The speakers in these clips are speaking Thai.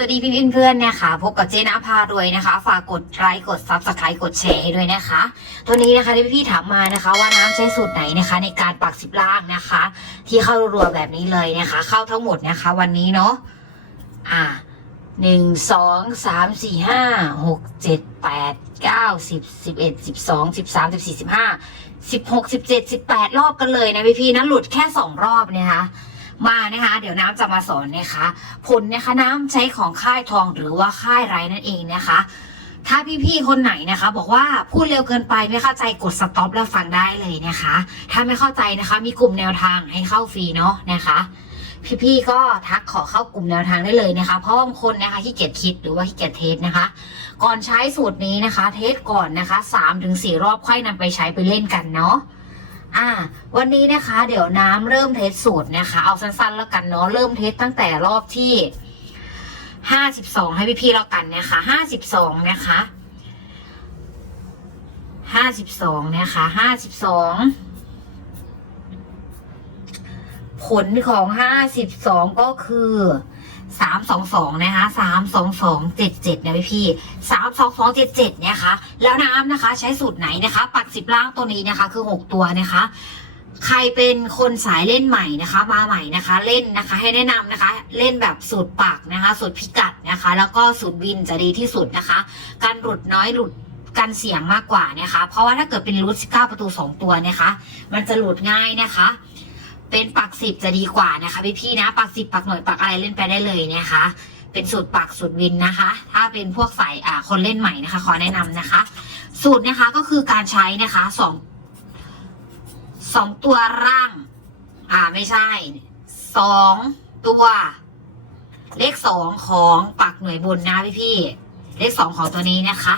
วัสดีพี่เพื่อนๆนะคะพบกับเจนาพารวยนะคะ ฝากกดไลค์กดซับสไครต์กดแชร์ให้ด้วยนะคะ ตัวนี้นะคะที่พี่ๆถามมานะคะ ว่าน้ำใช้สูตรไหนนะคะ ในการปักสิบล่างนะคะ ที่เข้ารัวๆแบบนี้เลยนะคะ เข้าทั้งหมดนะคะ วันนี้เนาะอ่าหนึ่งสองสามสี่ห้าหกเจ็ดแปดเก้าสิบสิบเอ็ดสิบสองสิบสามสิบสี่สิบห้าสิบหกสิบเจ็ดสิบแปดรอบกันเลยนะพี่ๆนะหลุดแค่สองรอบนะคะ มานะคะ เดี๋ยวน้ำจะมาสอนนะคะ ผลนะคะน้ำใช้ของค่ายทองหรือว่าค่ายไรนั่นเองนะคะ ถ้าพี่ๆคนไหนนะคะ บอกว่าพูดเร็วเกินไปไม่เข้าใจกดสต็อปแล้วฟังได้เลยนะคะ ถ้าไม่เข้าใจนะคะ มีกลุ่มแนวทางให้เข้าฟรีเนาะนะคะพี่ๆก็ทักขอเข้ากลุ่มแนวทางได้เลยนะคะ เพราะบางคนนะคะขี้เกียจคิดหรือว่าขี้เกียจเทสนะคะ ก่อนใช้สูตรนี้นะคะ เทสก่อนนะคะสามถึงสี่รอบค่อยนำไปใช้ไปเล่นกันเนาะ อ่า วันนี้นะคะ เดี๋ยวน้ำเริ่มเทสสูตรนะคะ เอาสั้นๆแล้วกันเนาะเริ่มเทสตั้งแต่รอบที่ห้าสิบสองให้พี่ๆแล้วกันนะคะห้าสิบสองนะคะห้าสิบสองนะคะห้าสิบสองผลของห้าสิบสองก็คือ สามสองสองนะคะสามสองสองเจ็ดเจ็ดนะพี่พี่สามสองสองเจ็ดเจ็ดนะคะ แล้วน้ำนะคะ ใช้สูตรไหนนะคะ ปักสิบล่างตัวนี้นะคะ คือหกตัวนะคะ ใครเป็นคนสายเล่นใหม่นะคะ มาใหม่นะคะ เล่นนะคะ ให้แนะนำนะคะ เล่นแบบสูตรปักนะคะ สูตรพิกัดนะคะ แล้วก็สูตรบินจะดีที่สุดนะคะ การหลุดน้อยหลุดกันเสียงมากกว่านะคะ เพราะว่าถ้าเกิดเป็นรูท19ประตู2ตัวนะคะ มันจะหลุดง่ายนะคะ เป็นปักสิบจะดีกว่านะคะพี่ๆนะปักสิบปักหน่วยปักอะไรเล่นไปได้เลยนะคะ เป็นสูตรปักสูตรวินนะคะ ถ้าเป็นพวกสายอ่าคนเล่นใหม่นะคะ ขอแนะนำนะคะ สูตรนะคะก็คือการใช้นะคะสองสองตัวร่าง อ่าไม่ใช่สองตัวเลขสองของปักหน่วยบนนะพี่พี่เลขสองของตัวนี้นะคะ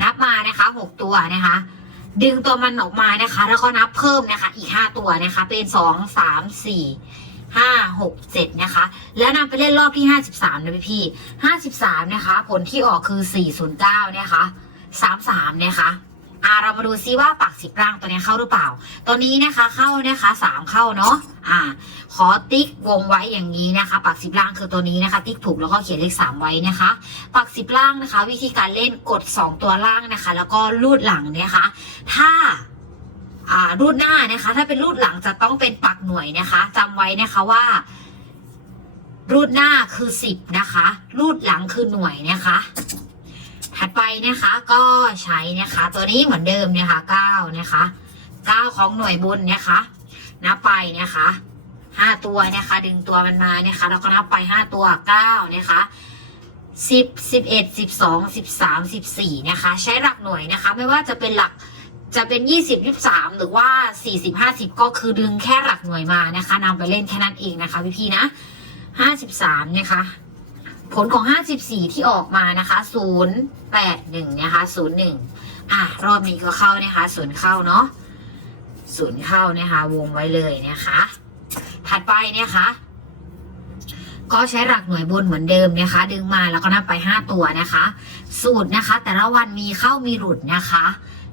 นับมานะคะหกตัวนะคะ ดึงตัวมันออกมานะคะ แล้วก็นับเพิ่มนะคะ อีกห้าตัวนะคะ เป็นสองสามสี่ห้าหกเจ็ดนะคะ แล้วนำไปเล่นรอบที่ห้าสิบสามนะพี่พี่ห้าสิบสามนะคะ ผลที่ออกคือสี่ศูนย์เก้านะคะสามสามนะคะ อ่าเรามาดูซิว่าปักสิบร่างตัวนี้เข้าหรือเปล่า ตัวนี้นะคะเข้านะคะสามเข้าเนาะอ่า ขอติ๊กวงไว้อย่างนี้นะคะปักสิบล่างคือตัวนี้นะคะ ติ๊กถูกแล้วก็เขียนเลขสามไว้นะคะปักสิบล่างนะคะ วิธีการเล่นกดสองตัวล่างนะคะ แล้วก็รูดหลังนะคะ ถ้าอ่ารูดหน้านะคะ ถ้าเป็นรูดหลังจะต้องเป็นปักหน่วยนะคะจำไว้นะคะว่า รูดหน้าคือสิบนะคะ รูดหลังคือหน่วยนะคะ ถัดไปนะคะก็ใช้นะคะ ตัวนี้เหมือนเดิมนะคะเก้านะคะเก้าของหน่วยบนนะคะนับไปนะคะห้าตัวนะคะ ดึงตัวมันมานะคะ แล้วก็นับไปห้าตัวเก้านะคะสิบสิบเอ็ดสิบสองสิบสามสิบสี่นะคะ ใช้หลักหน่วยนะคะ ไม่ว่าจะเป็นหลักจะเป็นยี่สิบยี่สามหรือว่าสี่สิบห้าสิบก็คือดึงแค่หลักหน่วยมานะคะนำไปเล่นแค่นั้นเองนะคะพี่พี่ๆนะห้าสิบสามนะคะ ผลของห้าสิบสี่ที่ออกมานะคะศูนย์แปดหนึ่งนะคะศูนย์หนึ่งอะรอบนี้ก็เข้านะคะศูนย์เข้าเนาะศูนย์เข้านะคะวงไว้เลยนะคะ ถัดไปเนะคะก็ใช้หลักหน่วยบนเหมือนเดิมนะคะ ดึงมาแล้วก็นับไปห้าตัวนะคะ สูตรนะคะ แต่ละวันมีเข้ามีหลุดนะคะ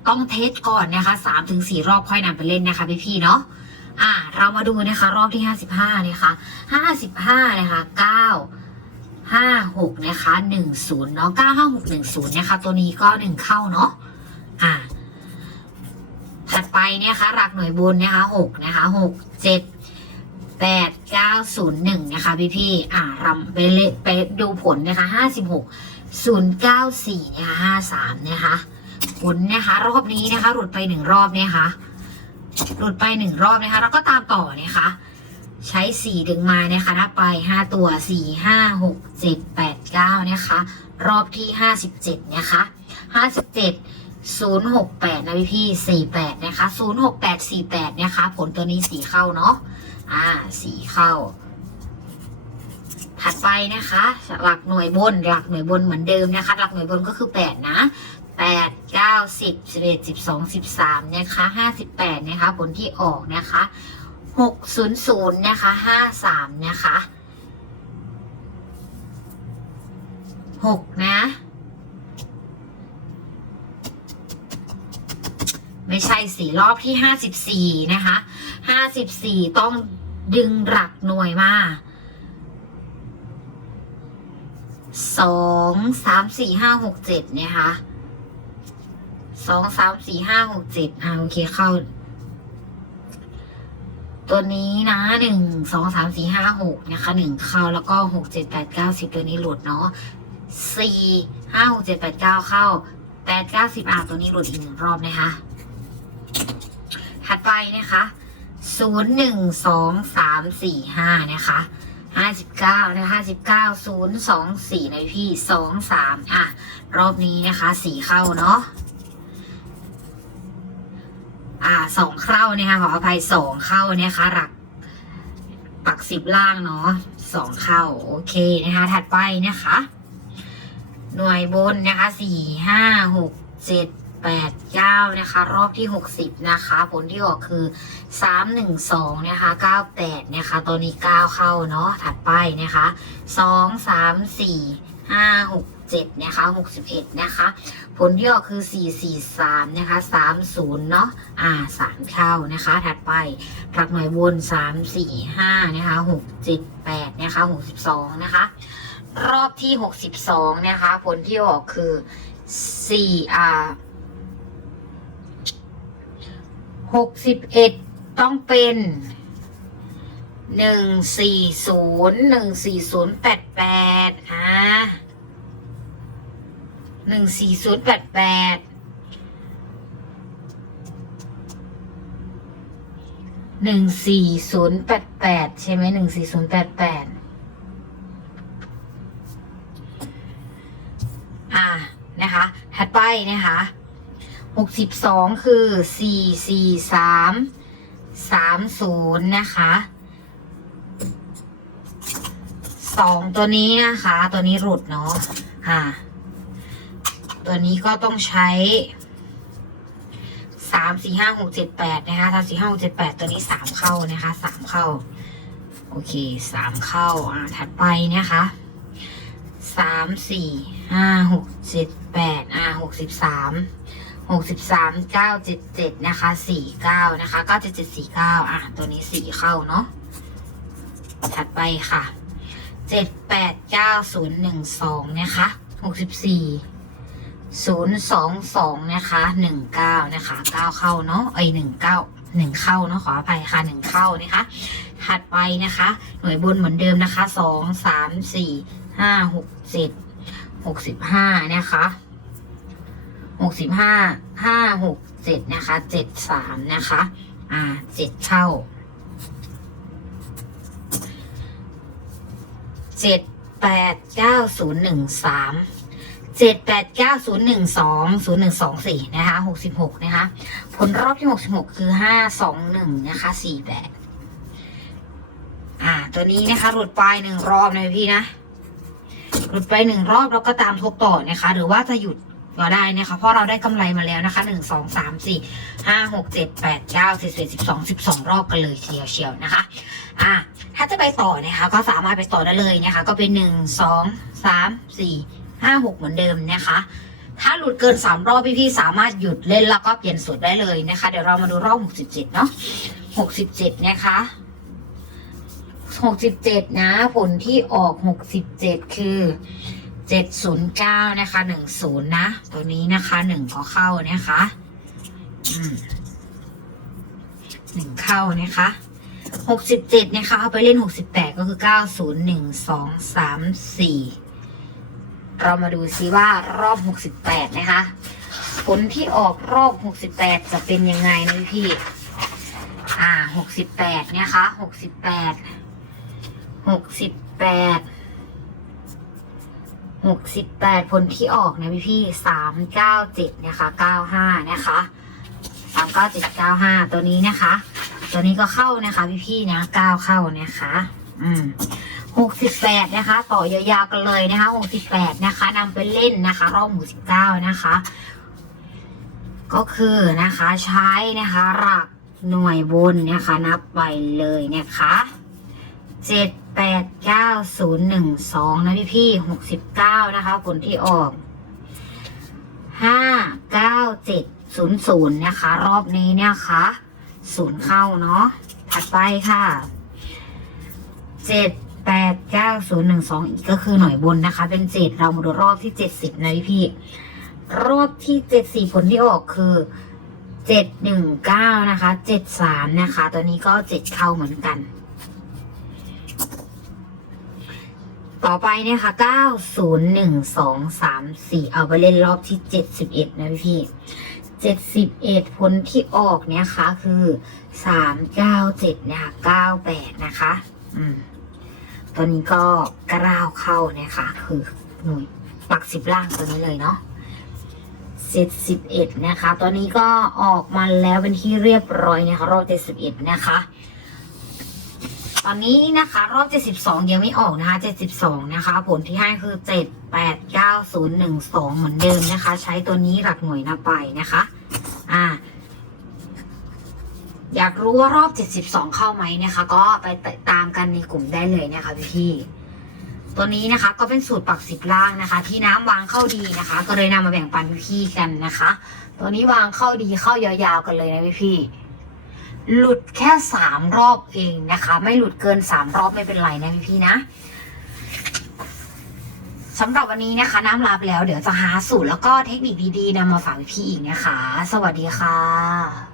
ต้องเทสก่อนนะคะสามถึงสี่รอบค่อยนำไปเล่นนะคะพี่ๆเนาะอ่า เรามาดูนะคะ รอบที่ห้าสิบห้านะคะห้าสิบห้านะคะเก้า ห้าหกนะคะหนึ่งศูนย์เนาะเก้าห้าหกหนึ่งศูนย์นะคะ ตัวนี้ก็หนึ่งเข้าเนาะอ่า ถัดไปเนี่ยคะหลักหน่วยบนนะคะหกนะคะหกเจ็ดแปดเก้าศูนย์หนึ่งนะคะพี่พี่อ่ารำไปเลไปดูผลนะคะห้าสิบหกศูนย์เก้าสี่นะคะห้าสามนะคะผลนะคะ รอบนี้นะคะ หลุดไปหนึ่งรอบเนี่ยค่ะหลุดไปหนึ่งรอบนะคะ แล้วก็ตามต่อนะคะ ใช้สี่ดึงมานะคะนับไปห้าตัวสี่ห้าหกเจ็ดแปดเก้านะคะ รอบที่ห้าสิบเจ็ดนะคะห้าสิบเจ็ดศูนย์หกแปดนะพี่พี่สี่แปดนะคะศูนย์หกแปดสี่แปดนะคะ ผลตัวนี้สีเข้าเนาะอ่าสีเข้า ถัดไปนะคะ หลักหน่วยบน หลักหน่วยบนเหมือนเดิมนะคะ หลักหน่วยบนก็คือแปดนะแปดเก้าสิบสิบเอ็ดสิบสองสิบสามนะคะห้าสิบแปดนะคะ ผลที่ออกนะคะ หกศูนย์ศูนย์นะคะห้าสามนะคะหกนะ ไม่ใช่สี่รอบที่ห้าสิบสี่นะคะห้าสิบสี่ต้องดึงหลักหน่วยมาสองสามสี่ห้าหกเจ็ดเนะคะสองสามสี่ห้าหกเจ็ดอ่าโอเคเข้า ตัวนี้นะหนึ่งสองสามสี่ห้าหกนะคะหนึ่งเข้าแล้วก็หกเจ็ดแปดเก้าสิบตัวนี้หลุดเนาะสี่ห้าหกเจ็ดแปดเก้าเข้าแปดเก้าสิบอ่าตัวนี้หลุดอีกหนึ่งรอบนะคะ ถัดไปนะคะศูนย์หนึ่งสองสามสี่ห้านะคะห้าสิบเก้านะห้าสิบเก้าศูนย์สองสี่ในพี่สองสามอะ รอบนี้นะคะสี่เข้าเนาะ อ่าสองเข้าเนี่ยค่ะขออภัยสองเข้าเนี่ยค่ะหลักปักสิบล่างเนาะสองเข้าโอเคนะคะ ถัดไปนะคะ หน่วยบนนะคะสี่ห้าหกเจ็ดแปดเก้านะคะ รอบที่หกสิบนะคะ ผลที่ออกคือสามหนึ่งสองนะคะเก้าแปดนะคะตัวนี้เก้าเข้าเนาะถัดไปนะคะสองสามสี่ห้าหก เจ็ดนะคะหกสิบเอ็ดนะคะ ผลที่ออกคือ 443 นะคะ 30 เนาะอ่า 3 เข้านะคะ ถัดไปหลักหน่วยบน3 4 5 นะคะ 6 7 8 นะคะ 62 นะคะ รอบที่ 62 นะคะ ผลที่ออกคือ4อ่า61 ต้องเป็น140 14088อ่า หนึ่งสี่ศูนย์แปดแปดหนึ่งสี่ศูนย์แปดแปดใช่ไหมหนึ่งสี่ศูนย์แปดแปดอ่านะคะ ถัดไปนะคะหกสิบสองคือสี่สี่สามสามศูนย์นะคะสองตัวนี้นะคะ ตัวนี้หลุดเนาะอ่า ตัวนี้ก็ต้องใช้สามสี่ห้าหกเจ็ดแปดนะคะสามสี่ห้าหกเจ็ดแปดตัวนี้สามเข้านะคะสามเข้า โอเคสามเข้าอ่าถัดไปนะคะสามสี่ห้าหกเจ็ดแปดอ่าหกสิบสามหกสิบสามเก้าเจ็ดเจ็ดนะคะสี่เก้านะคะเก้าเจ็ดเจ็ดสี่เก้าอะตัวนี้สี่เข้าเนาะถัดไปค่ะเจ็ดแปดเก้าศูนย์หนึ่งสองนะคะหกสิบสี่ ศูนย์สองสองนะคะหนึ่งเก้านะคะเก้าเข้าเนาะไอหนึ่งเก้าหนึ่งเข้าเนาะขออภัยค่ะหนึ่งเข้านะคะ ถัดไปนะคะ หน่วยบนเหมือนเดิมนะคะสองสามสี่ห้าหกเจ็ดหกสิบห้านะคะหกสิบห้าห้าหกเจ็ดนะคะเจ็ดสามนะคะ อ่าเจ็ดเข้าเจ็ดแปดเก้าศูนย์หนึ่งสาม เจ็ดแปดเก้าศูนย์หนึ่งสองศูนย์หนึ่งสองสี่นะคะหกสิบหกนะคะ ผลรอบที่หกสิบหกคือห้าสองหนึ่งนะคะสี่แปดอ่า ตัวนี้นะคะ หลุดไปหนึ่งรอบนะพี่นะ หลุดไปหนึ่งรอบแล้วก็ตามทบต่อนะคะ หรือว่าจะหยุดก็ได้นะคะเพราะเราได้กำไรมาแล้วนะคะหนึ่งสองสามสี่ห้าหกเจ็ดแปดเก้าสิบสิบสิบสองสิบสองรอบกันเลยเชียวเชียวนะคะ อ่าถ้าจะไปต่อนะคะ ก็สามารถไปต่อได้เลยนะคะ ก็เป็นหนึ่งสองสามสี่ ห้าหกเหมือนเดิมนะคะ ถ้าหลุดเกินสามรอบพี่ๆสามารถหยุดเล่นแล้วก็เปลี่ยนสูตรได้เลยนะคะ เดี๋ยวเรามาดูรอบหกสิบเจ็ดเนาะหกสิบเจ็ดนะคะหกสิบเจ็ดนะ ผลที่ออกหกสิบเจ็ดคือเจ็ดศูนย์เก้านะคะหนึ่งศูนย์นะ ตัวนี้นะคะหนึ่งก็เข้านะคะหนึ่งเข้านะคะหกสิบเจ็ดนะคะ เอาไปเล่นหกสิบแปดก็คือเก้าศูนย์หนึ่งสองสามสี่ เรามาดูซิว่ารอบ 68 นะคะ ผลที่ออกรอบ 68 จะเป็นยังไงนะพี่ อ่า 68 นะคะ 68 68 68 ผลที่ออกนะพี่พี่397 นะคะ 95 นะคะ397 95 ตัวนี้นะคะ ตัวนี้ก็เข้านะคะพี่พี่นะ 9 เข้านะคะ อืม หกสิบแปดนะคะ ต่อยาวๆกันเลยนะคะหกสิบแปดนะคะนำไปเล่นนะคะ รอบหมู่สิบเก้านะคะ ก็คือนะคะใช้นะคะหลักหน่วยบนนะคะ นับไปเลยนะคะเจ็ดแปดเก้าศูนย์หนึ่งสองนะพี่พี่หกสิบเก้านะคะผลที่ออกห้าเก้าเจ็ดศูนย์ศูนย์นะคะ รอบนี้เนี่ยคะศูนย์เข้าเนาะถัดไปค่ะเจ็ด แปดเก้าศูนย์หนึ่งสองอีกก็คือหน่วยบนนะคะ เป็นเจ็ดเรามาดูรอบที่เจ็ดสิบนะพี่พี่รอบที่เจ็ดสี่ผลที่ออกคือเจ็ดหนึ่งเก้านะคะเจ็ดสามนะคะ ตัวนี้ก็เจ็ดเข้าเหมือนกัน ต่อไปนะคะเก้าศูนย์หนึ่งสองสามสี่เอาไปเล่นรอบที่เจ็ดสิบเอ็ดนะพี่พี่เจ็ดสิบเอ็ดผลที่ออกเนี่ยค่ะคือสามเก้าเจ็ดนะคะเก้าแปดนะคะ อืม ตัวนี้ก็กล้าวเข้านะคะ คือหน่วยปักสิบล่างตัวนี้เลยเนาะเจ็ดสิบเอ็ดนะคะ ตัวนี้ก็ออกมาแล้วเป็นที่เรียบร้อยนะคะรอบเจ็ดสิบเอ็ดนะคะ ตอนนี้นะคะ รอบเจ็ดสิบสองยังไม่ออกนะคะเจ็ดสิบสองนะคะ ผลที่ให้คือเจ็ดแปดเก้าศูนย์หนึ่งสองเหมือนเดิมนะคะ ใช้ตัวนี้หลักหน่วยนับไปนะคะ อ่า อยากรู้ว่ารอบ 72 เข้าไหมนะคะ ก็ไปตามกันในกลุ่มได้เลยนะคะพี่พี่ตัวนี้นะคะก็เป็นสูตรปักสิบล่างนะคะ ที่น้ำวางเข้าดีนะคะ ก็เลยนำมาแบ่งปันพี่กันนะคะ ตัวนี้วางเข้าดีเข้ายาวๆกันเลยนะพี่พี่หลุดแค่สามรอบเองนะคะ ไม่หลุดเกินสามรอบไม่เป็นไรนะพี่พี่นะสำหรับวันนี้นะคะ น้ำลาไปแล้วเดี๋ยวจะหาสูตรแล้วก็เทคนิคดีๆนำมาฝากพี่อีกนะคะ สวัสดีค่ะ